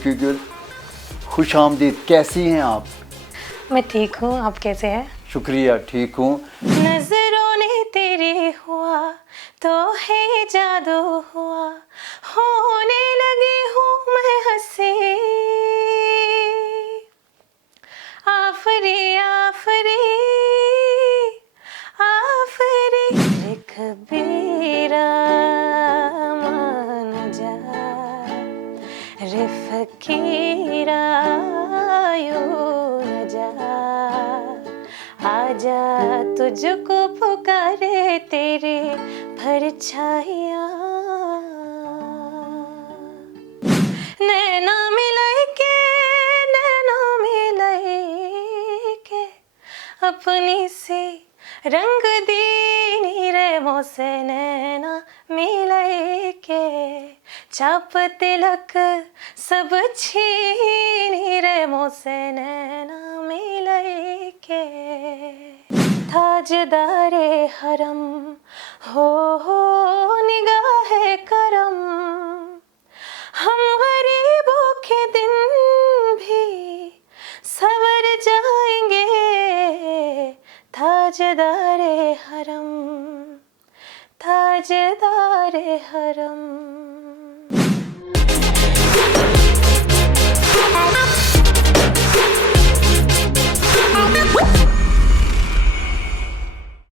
बेकी गुल, खुश आमदीद। कैसी हैं आप? मैं ठीक हूँ, आप कैसे हैं? शुक्रिया, ठीक हूँ। नजरों ने तेरी हुआ तो है जादू हुआ, होने लगी हूँ मैं हंसी। आफरी आफरी आफरी रे कबीरा मान जा, रे फकीरा यूं न जा, आजा तुझको पुकारे तेरी परछाइयाँ। नैना मिलाई के, नैना मिलाई के, अपनी सी रंग दीनी रे मोसे नैना मिलाई के, चाप तिलक सब छीनी रे मोसे नैना मिलाई के। ताजदारे हरम हो निगाहे करम, हम गरीबों के दिन भी सवर जाएंगे। ताजदारे हरम, ताजदारे हरम।